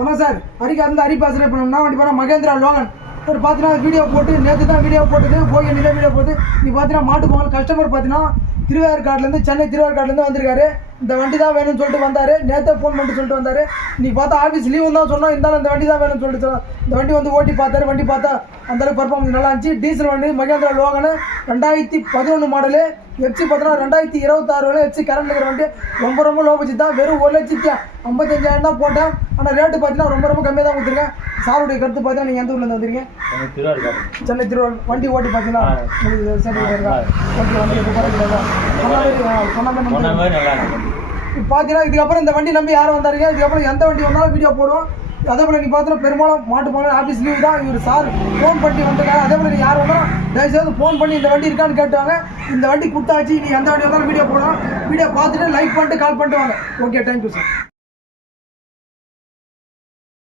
ஆனால் சார். அடிக்க அந்த ஹரி பாசனை இப்போ நான் வண்டி போனால் மகேந்திரா லோகன். ஒரு பார்த்தினா வீடியோ போட்டு நேற்று தான் வீடியோ போட்டது. போய் என்ன வீடியோ போட்டு நீ பார்த்தீங்கன்னா மாட்டு பொங்கல் கஸ்டமர் பார்த்தீங்கன்னா திருவேற்காடுலேருந்து சென்னை திருவேற்காடுலேருந்து வந்திருக்காரு. இந்த வண்டி தான் வேணும்னு சொல்லிட்டு வந்தார். நேற்றே ஃபோன் பண்ணிட்டு சொல்லிட்டு வந்தார். நீ பார்த்தா ஆஃபீஸ் லீவு தான் சொன்னோம் இருந்தாலும் இந்த வண்டி தான் வேணும்னு சொல்லிட்டு. இந்த வண்டி வந்து ஓட்டி பார்த்தாரு. வண்டி பார்த்தா அந்தளவுக்கு பர்ஃபார்மன்ஸ் நல்லா இருந்துச்சு. டீசல் வண்டி மகேந்திரா லோகனு ரெண்டாயிரத்தி பதினொன்று மாடலு எஃப்சி பார்த்தீங்கன்னா ரெண்டாயிரத்தி இருபத்தாறு வரை எஃப்சி கரண்ட் இருக்கிற வண்டி. ரொம்ப ரொம்ப லோ பட்ஜெட் தான். வெறும் ஒரு லட்சத்தி ஐம்பத்தஞ்சாயிரம் தான் போட்டேன். ஆனால் ரேட்டு பார்த்தீங்கன்னா ரொம்ப ரொம்ப கம்மியாக தான் கொடுத்துருக்கேன். சாருடைய கருத்து பார்த்தீங்கன்னா நீங்கள் எந்த ஊர்லேருந்து எனக்கு திருவாரூர் சென்னை திருவள்ளூர் வண்டி ஓட்டி பார்த்தீங்கன்னா சரி ஓகே வண்டி சொன்ன மாதிரி பார்த்தீங்கன்னா இதுக்கப்புறம் இந்த வண்டி நம்பி யாரும் வந்தாருங்க இதுக்கப்புறம் எந்த வண்டி வந்தாலும் வீடியோ போடுவோம். அதே போல் நீ பார்த்தீங்கன்னா பெரும்பாலும் மாட்டு போன ஆஃபீஸ் லீவ் தான் இவர் சார் ஃபோன் பண்ணி வந்திருக்காரு. அதே போல் நீ யார் வந்தாலும் தயவுசெய்து ஃபோன் பண்ணி இந்த வண்டி இருக்கான்னு கேட்டுவாங்க. இந்த வண்டி கொடுத்தாச்சு நீ எந்த வண்டி வந்தாலும் வீடியோ போடலாம். வீடியோ பார்த்துட்டு லைக் பண்ணிட்டு கால் பண்ணிட்டு வாங்க. Okay thank you sir